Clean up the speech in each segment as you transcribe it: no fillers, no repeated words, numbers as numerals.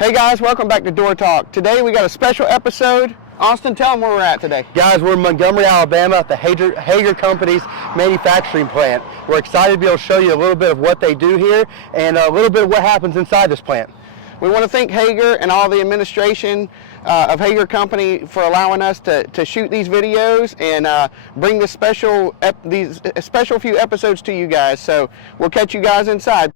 Hey guys, welcome back to Door Talk. Today we got a special episode. Austin, tell them where we're at today. Guys, we're in Montgomery, Alabama at the Hager Company's manufacturing plant. We're excited to be able to show you a little bit of what they do here and a little bit of what happens inside this plant. We want to thank Hager and all the administration of Hager Company for allowing us to shoot these videos and bring this special few episodes to you guys. So we'll catch you guys inside.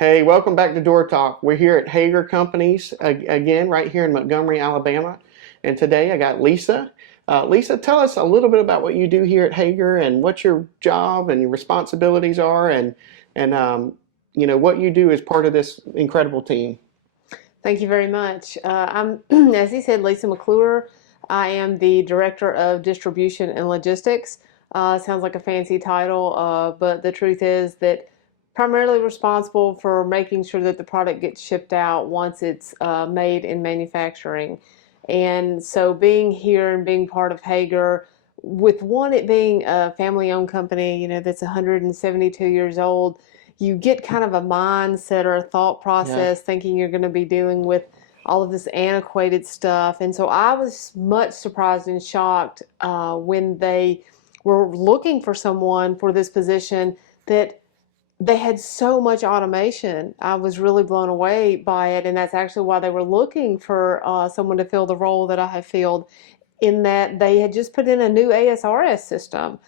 Hey, welcome back to Door Talk. We're here at Hager Companies again, right here in Montgomery, Alabama. And today I got Lisa. Lisa, tell us a little bit about what you do here at Hager and what your job and your responsibilities are, and you know what you do as part of this incredible team. Thank you very much. I'm, as he said, Lisa McClure. I am the Director of Distribution and Logistics. Sounds like a fancy title, but the truth is that primarily responsible for making sure that the product gets shipped out once it's made in manufacturing. And so being here and being part of Hager, with it being a family-owned company, you know, that's 172 years old, you get kind of a mindset or a thought process thinking you're going to be dealing with all of this antiquated stuff. And so I was much surprised and shocked when they were looking for someone for this position that they had so much automation. I was really blown away by it, and that's actually why they were looking for someone to fill the role that I have filled, in that they had just put in a new ASRS system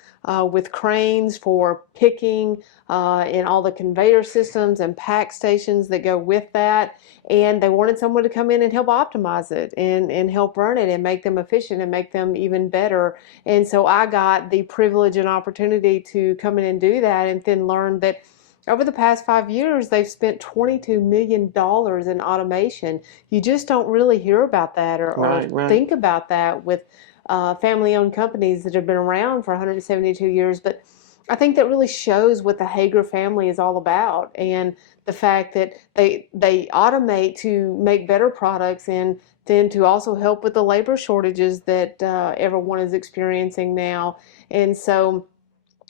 with cranes for picking and all the conveyor systems and pack stations that go with that. And they wanted someone to come in and help optimize it and help run it and make them efficient and make them even better. And so I got the privilege and opportunity to come in and do that, and then learn that over the past 5 years, they've spent $22 million in automation. You just don't really hear about that or think about that with family-owned companies that have been around for 172 years. But I think that really shows what the Hager family is all about, and the fact that they automate to make better products and then to also help with the labor shortages that everyone is experiencing now. And so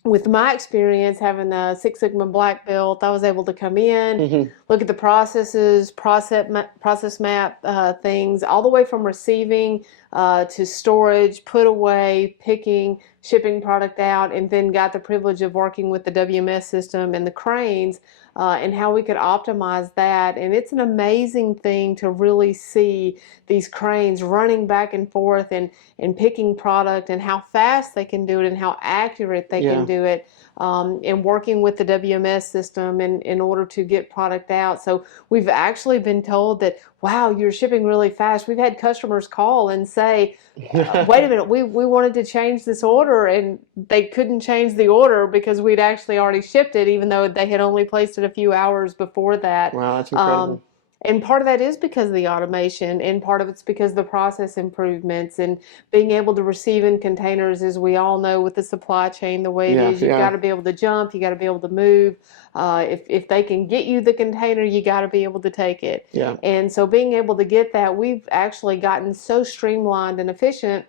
with my experience having a Six Sigma black belt, I was able to come in, look at the processes, process map things, all the way from receiving to storage, put away, picking, shipping product out, and then got the privilege of working with the WMS system and the cranes and how we could optimize that. And it's an amazing thing to really see these cranes running back and forth and picking product, and how fast they can do it and how accurate they can do it, and working with the WMS system in order to get product out. So we've actually been told that, wow, you're shipping really fast. We've had customers call and say, wait a minute, we wanted to change this order, and they couldn't change the order because we'd actually already shipped it, even though they had only placed it a few hours before that. Wow, that's incredible. And part of that is because of the automation, and part of it's because of the process improvements and being able to receive in containers. As we all know, with the supply chain the way it is, you've got to be able to jump, you got to be able to move. If they can get you the container, you got to be able to take it. And so being able to get that, we've actually gotten so streamlined and efficient.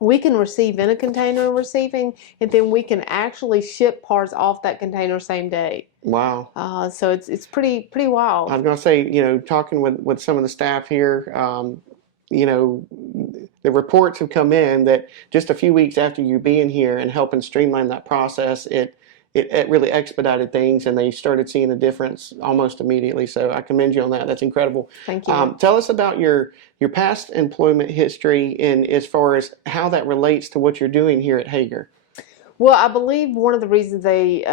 We can receive in a container and receiving, and then we can actually ship parts off that container same day. Wow. So it's pretty wild. I was going to say, you know, talking with some of the staff here, you know, the reports have come in that just a few weeks after you being here and helping streamline that process, it really expedited things, and they started seeing a difference almost immediately. So I commend you on that. That's incredible. Thank you. Tell us about your past employment history, and as far as how that relates to what you're doing here at Hager. Well, I believe one of the reasons they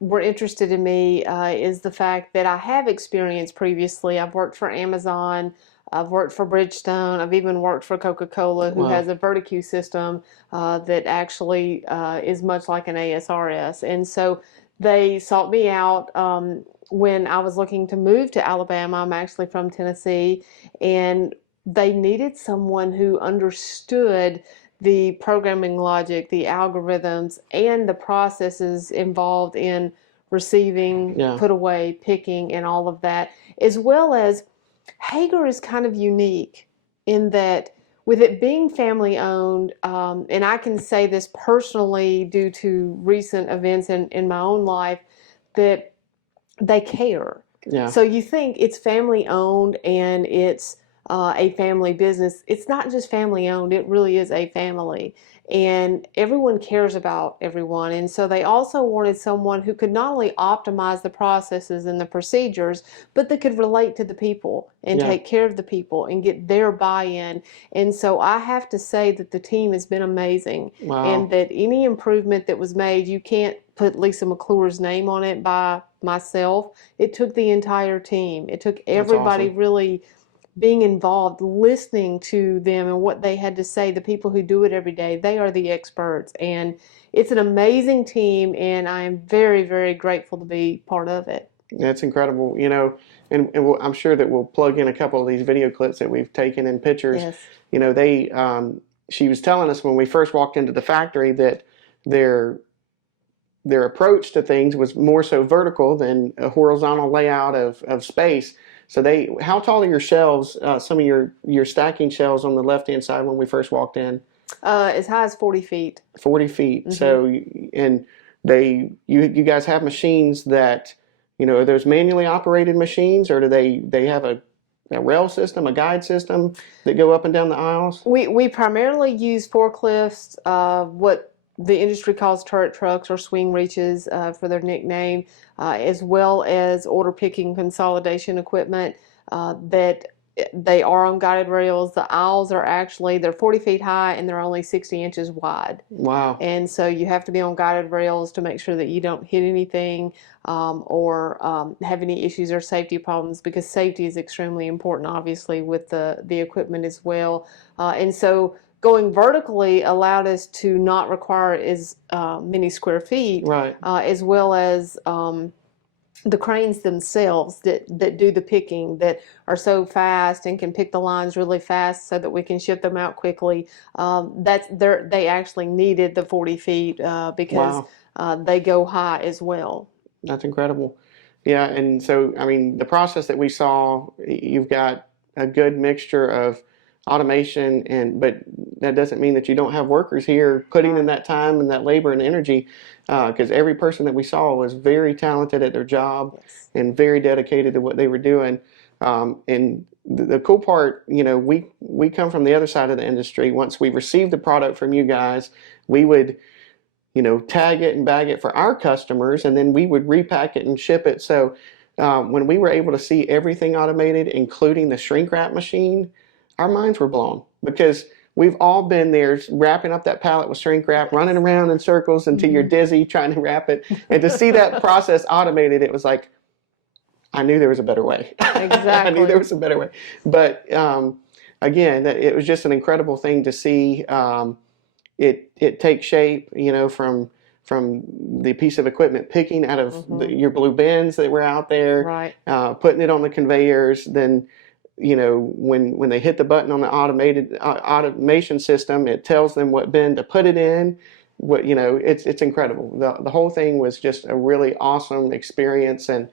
were interested in me is the fact that I have experience previously. I've worked for Amazon, I've worked for Bridgestone, I've even worked for Coca-Cola, who has a Verticue system that actually is much like an ASRS. And so they sought me out when I was looking to move to Alabama. I'm actually from Tennessee, and they needed someone who understood the programming logic, the algorithms, and the processes involved in receiving, Yeah. put away, picking, and all of that, as well as Hager is kind of unique in that with it being family owned, and I can say this personally due to recent events in my own life, that they care. Yeah. So you think it's family owned and it's a family business. It's not just family owned, it really is a family. And everyone cares about everyone. And so they also wanted someone who could not only optimize the processes and the procedures, but that could relate to the people and Yeah. take care of the people and get their buy-in. And so I have to say that the team has been amazing. Wow. And that any improvement that was made, you can't put Lisa McClure's name on it by myself. It took the entire team. It took everybody awesome. really being involved, listening to them and what they had to say. The people who do it every day, they are the experts. And it's an amazing team, and I am very, very grateful to be part of it. That's incredible, you know, and I'm sure that we'll plug in a couple of these video clips that we've taken and pictures. Yes. You know, she was telling us when we first walked into the factory that their approach to things was more so vertical than a horizontal layout of space. So how tall are your shelves, some of your stacking shelves on the left-hand side when we first walked in? As high as 40 feet. 40 feet. Mm-hmm. So, and you guys have machines that, you know, are those manually operated machines, or do they have a rail system, a guide system that go up and down the aisles? We primarily use forklifts, what the industry calls turret trucks or swing reaches for their nickname, as well as order picking consolidation equipment that they are on guided rails. The aisles they're 40 feet high and they're only 60 inches wide. Wow. And so you have to be on guided rails to make sure that you don't hit anything or have any issues or safety problems, because safety is extremely important, obviously, with the equipment as well. And so going vertically allowed us to not require as many square feet, Right. As well as the cranes themselves that do the picking, that are so fast and can pick the lines really fast so that we can ship them out quickly. They actually needed the 40 feet because they go high as well. That's incredible. Yeah, and so, I mean, the process that we saw, you've got a good mixture of automation, but that doesn't mean that you don't have workers here putting in that time and that labor and energy, because every person that we saw was very talented at their job. Yes. And very dedicated to what they were doing. And the cool part, you know, we come from the other side of the industry. Once we received the product from you guys, we would, you know, tag it and bag it for our customers, and then we would repack it and ship it. So when we were able to see everything automated, including the shrink wrap machine, our minds were blown, because we've all been there wrapping up that pallet with shrink wrap, running around in circles until you're dizzy trying to wrap it. And to see that process automated, it was like, I knew there was a better way. Exactly. I knew there was a better way. But again, it was just an incredible thing to see it take shape, you know, from the piece of equipment picking out of your blue bins that were out there, Right. Putting it on the conveyors. Then, you know, when they hit the button on the automation system, it tells them what bin to put it in. What, you know, it's incredible. The whole thing was just a really awesome experience, and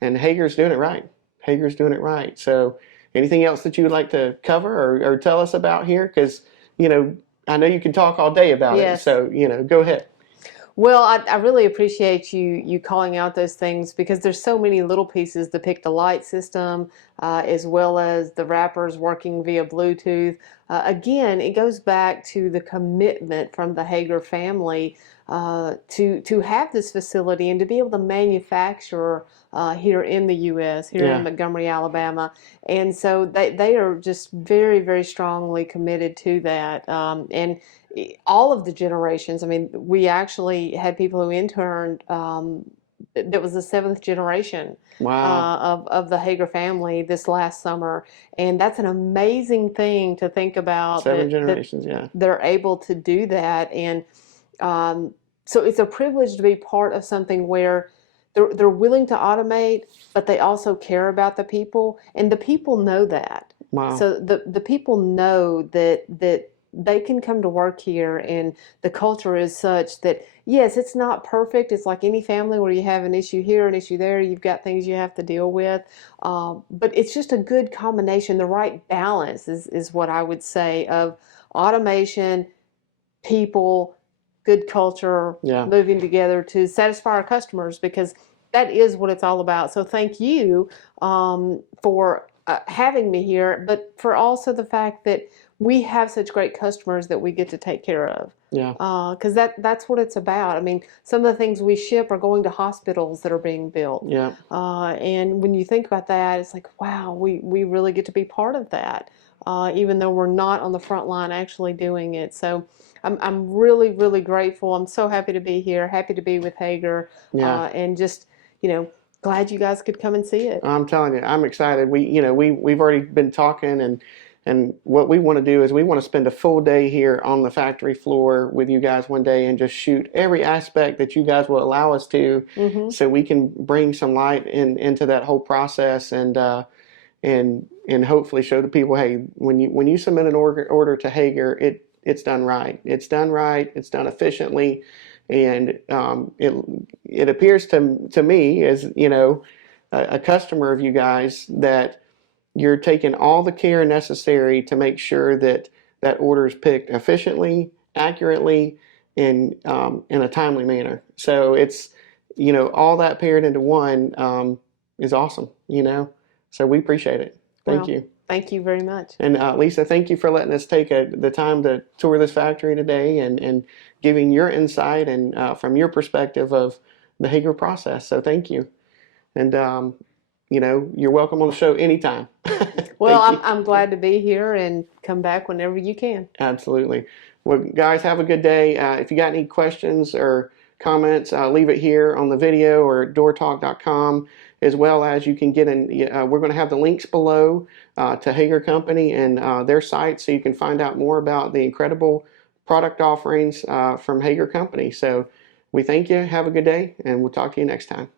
Hager's doing it right. Hager's doing it right. So, anything else that you would like to cover or tell us about here? Because, you know, I know you can talk all day about it. So, you know, go ahead. Well, I really appreciate you calling out those things, because there's so many little pieces, the pick to light system, as well as the wrappers working via Bluetooth. Again, it goes back to the commitment from the Hager family to have this facility and to be able to manufacture here in the U.S., here in Montgomery, Alabama. And so they are just very, very strongly committed to that. And all of the generations, I mean, we actually had people who interned that was the 7th generation of the Hager family this last summer. And that's an amazing thing to think about. 7 generations, they're able to do that. And so it's a privilege to be part of something where they're willing to automate, but they also care about the people, and the people know that. Wow. So the people know that they can come to work here, and the culture is such that yes, it's not perfect. It's like any family where you have an issue here, an issue there. You've got things you have to deal with, but it's just a good combination. The right balance is what I would say of automation, people, good culture, Yeah. moving together to satisfy our customers, because that is what it's all about. So thank you for having me here, but for also the fact that we have such great customers that we get to take care of. Yeah. Because that's what it's about. I mean, some of the things we ship are going to hospitals that are being built. Yeah. And when you think about that, it's like, wow, we really get to be part of that, even though we're not on the front line actually doing it. So I'm really, really grateful. I'm so happy to be here, happy to be with Hager, Yeah. and just, glad you guys could come and see it. I'm telling you, I'm excited. We've already been talking, and what we want to do is we want to spend a full day here on the factory floor with you guys one day and just shoot every aspect that you guys will allow us to, so we can bring some light into that whole process, and hopefully show the people, hey, when you submit an order to Hager, it's done right. It's done right. It's done efficiently. And it appears to me, as a customer of you guys, that you're taking all the care necessary to make sure that that order is picked efficiently, accurately, in a timely manner. So it's all that paired into one is awesome. So we appreciate it. Thank you. Thank you very much. And Lisa, thank you for letting us take the time to tour this factory today and giving your insight and from your perspective of the Hager process. So thank you. And, you're welcome on the show anytime. Well, I'm glad to be here, and come back whenever you can. Absolutely. Well, guys, have a good day. If you got any questions or comments, leave it here on the video or at doortalk.com, as well as you can get in. We're going to have the links below to Hager Company and their site, so you can find out more about the incredible product offerings from Hager Company. So we thank you. Have a good day, and we'll talk to you next time.